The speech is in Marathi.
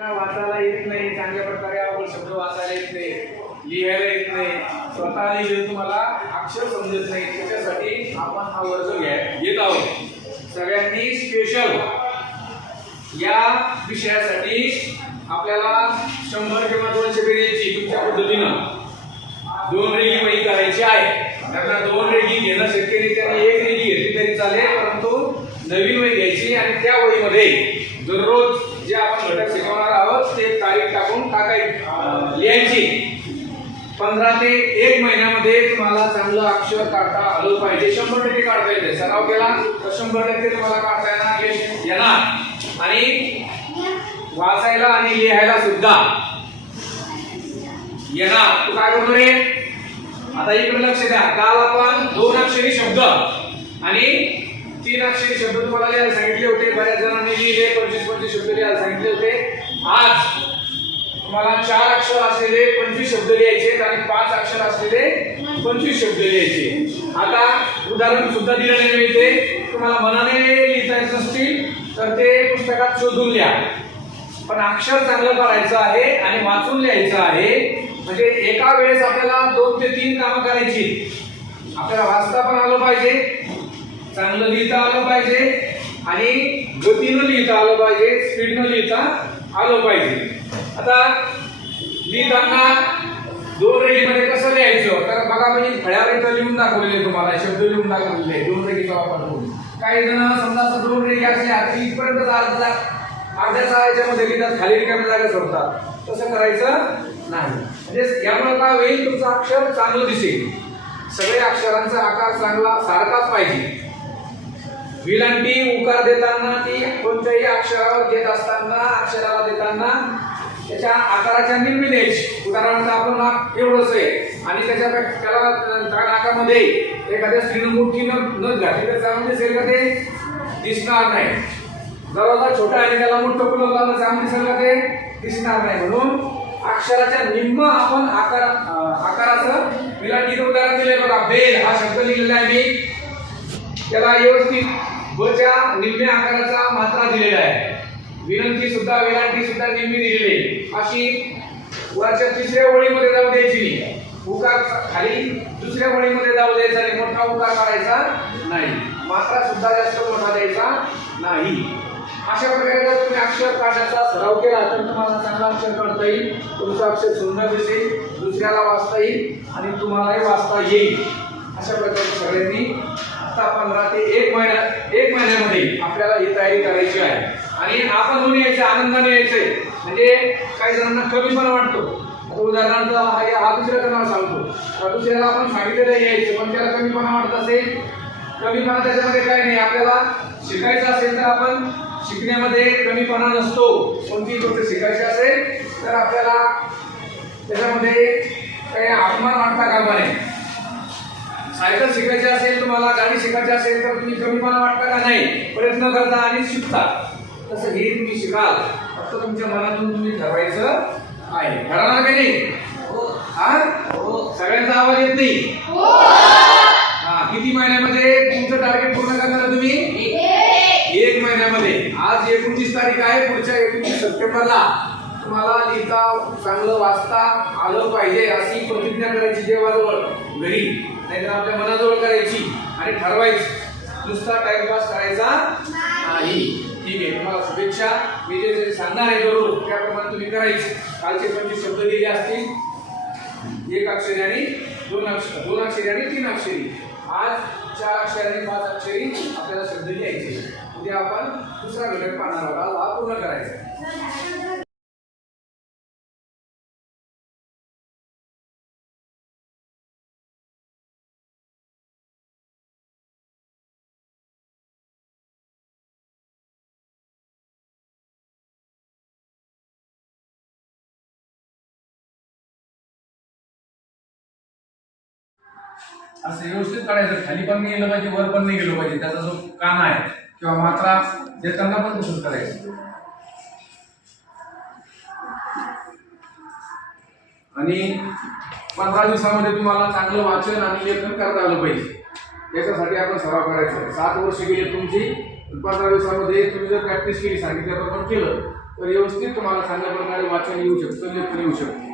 वाचायला येत नाही चांगल्या प्रकारे आपण शब्द वाचायला येत नाही लिहायला येत नाही. स्वतः लिहिलं तुम्हाला अक्षर समजत नाही. त्याच्यासाठी आपण हा वर्ग घ्या घेत आहोत. सगळ्यांनी स्पेशल या विषयासाठी आपल्याला शंभर किंवा दोनशे पेजेची तुमच्या पद्धतीनं दोन रेगी वही करायची आहे. त्यांना दोन रेगी घेणं शक्य नाही. त्यांनी एक रेगी घेतली तरी चालेल परंतु नवीन वही घ्यायची आणि त्या वहीमध्ये दररोज जे आपण घटक शिकवणार आहोत ते तारीख टाकून टाकाय लिहायची. पंधरा ते एक महिन्यामध्ये तुम्हाला चांगलं अक्षर काढता आलं पाहिजे. शंभर टक्के काढता येते. सराव केला तर शंभर टक्के तुम्हाला काढता येणार यश येणार. आणि वाचायला आणि लिहायला सुद्धा येणार. तू काय करतो रे? आता इकडे लक्ष द्या. काल आपण दोन अक्षरी शब्द आणि तीन अक्षरी शब्द तुम्हाला लिहायला सांगितले होते. बऱ्याच जणांनी लिहिले पंचवीस पंचवीस शब्द लिहायला सांगितले होते. आज तुम्हाला चार अक्षर असलेले पंचवीस शब्द लिहायचे आणि पाच अक्षर असलेले पंचवीस शब्द लिहायचे आता उदाहरण सुद्धा दिलेले मिळते तुम्हाला मनाने लिहिता येत नसतील तर ते पुस्तकात शोधून लिहा. पण अक्षर चांगलं करायचं आहे आणि वाचून लिहायचं आहे. म्हणजे एका वेळेस आपल्याला दोन ते तीन कामं करायची आपल्याला वाचता पण आलं पाहिजे चांगलं लिहिता आलं पाहिजे आणि गतीनं लिहिता आलं पाहिजे स्पीडनं लिहिता आलं पाहिजे. आता लिहिताना दोन रेगीमध्ये कसं लिहायचं? तर बघा मी फळ्यावर इथं लिहून दाखवलेले तुम्हाला शब्द लिहून दाखवलेले दोन रेगीचा वापर करून. काही जण समजा असं दोन रेगी असल्या आधी इथपर्यंत अर्धा अर्ध्याचा याच्यामध्ये लिहितात खाली रिकाम्या जागा सोडतात. तसं करायचं नाही. म्हणजे यामुळे काय होईल? तुमचं अक्षर चांगलं दिसेल. सगळ्या अक्षरांचा आकार चांगला सारखाच पाहिजे. विलांटी उकार देताना ती कोणत्याही अक्षरावर देत असताना अक्षराला देताना त्याच्या आकाराच्या निम्मी द्यायची उदाहरणार्थ आपण नाक एवढंच आहे. आणि त्याच्या त्याला त्या नाकामध्ये एखाद्या स्त्रीनं मोठी न घातली तर चांगलं दिसेल का ते? दिसणार नाही. दरवाजा छोटा आहे त्याला मोठं फुलं लावलं चांगलं दिसेल का ते? दिसणार नाही. म्हणून अक्षराच्या निम्म आपण आकार आकाराचं विलांटीचं उदाहरण दिलंय बघा. बेल हा शब्द लिहिलेला आहे मी. त्याला व्यवस्थित बच्या निम्म्या आकाराचा मात्रा दिलेला आहे. विनंती सुद्धा वेलांटी सुद्धा निम्मी दिलेली आहे. अशी वरच्या तिसऱ्या ओळीमध्ये जाऊ द्यायची नाही. उकार खाली दुसऱ्या ओळीमध्ये जाऊ द्यायचा नाही. मोठा उकार काढायचा नाही. मात्रा सुद्धा जास्त मोठा द्यायचा नाही. अशा प्रकारे जर तुम्ही अक्षर काढण्याचा सराव केला तर तुम्हाला चांगला अक्षर काढता येईल. तुमचं अक्षर सुंदर दिसेल दुसऱ्याला वाचता येईल आणि तुम्हालाही वाचता येईल. अशा प्रकारे सगळ्यांनी आता पंधरा ते एक महिन्या एक महिन्यामध्ये आपल्याला ही तयारी करायची आहे. आणि आपण दोन्ही यायचं आनंदाने यायचंय म्हणजे काही जणांना कमीपणा वाटतो. आता उदाहरणार्थ हा हा दुसऱ्याचं नाव सांगतो. आता दुसऱ्याला आपण सांगितलेलं यायचं. पण त्याला कमीपणा वाटत असेल. कमीपणा त्याच्यामध्ये काय नाही. आपल्याला शिकायचं असेल तर आपण शिकण्यामध्ये कमीपणा नसतो. कोणतीही गोष्ट शिकायची असेल तर आपल्याला त्याच्यामध्ये काही अपमान वाटता कामा नये. सायकल शिकायची असेल तुम्हाला गाडी शिकायची असेल तर तुम्ही कमीपणा वाटता का नाही? प्रयत्न करता आणि शिकता. तसं हे तुम्ही शिकाल. फक्त तुमच्या मनातून तुम्ही ठरवायचं आहे. ठरवणार काही नाही? हा. सगळ्यांचा आवाज येत नाही? हा. किती महिन्यामध्ये तुमचं टार्गेट पूर्ण करणार तुम्ही? एक. महिन्यामध्ये. आज एकोणतीस तारीख आहे पुढच्या एकोणतीस सप्टेंबरला. तुम्हाला लिहिता चांगलं वाचता आलं पाहिजे अशी प्रतिज्ञा करायची देवाजवळ घरी. नाहीतर आपल्या मनाजवळ करायची आणि ठरवायची. नुसता टाइमपास करायचा नाही. ठीक आहे तुम्हाला शुभेच्छा. मी जे जे सांगणार आहे बरोबर त्याप्रमाणे तुम्ही करायचे. कालचे पंचवीस शब्द दिले असतील. एक अक्षरी आणि दोन अक्षर दोन अक्षरी आणि तीन अक्षरी. आज चार अक्षरी आणि पाच अक्षरी आपल्याला शब्द लिहायचे. उद्या आपण दुसरा घटक पाहणार आहोत. आज हा पूर्ण करायचा. असं व्यवस्थित काढायचं. खाली पण नाही गेलं पाहिजे वर पण नाही गेलं पाहिजे. त्याचा जो काना आहे किंवा मात्रा देताना पण तसंच करायचं. आणि पंधरा दिवसामध्ये तुम्हाला चांगलं वाचन आणि लेखन करता आलं पाहिजे. याच्यासाठी आपण सराव करायचा. आहे. सात वर्ष गेली तुमची पंधरा दिवसामध्ये तुम्ही जर प्रॅक्टिस केली सांगितल्याप्रमाणे केलं तर व्यवस्थित तुम्हाला चांगल्या प्रकारे वाचन येऊ शकतं लेखन येऊ शकतं.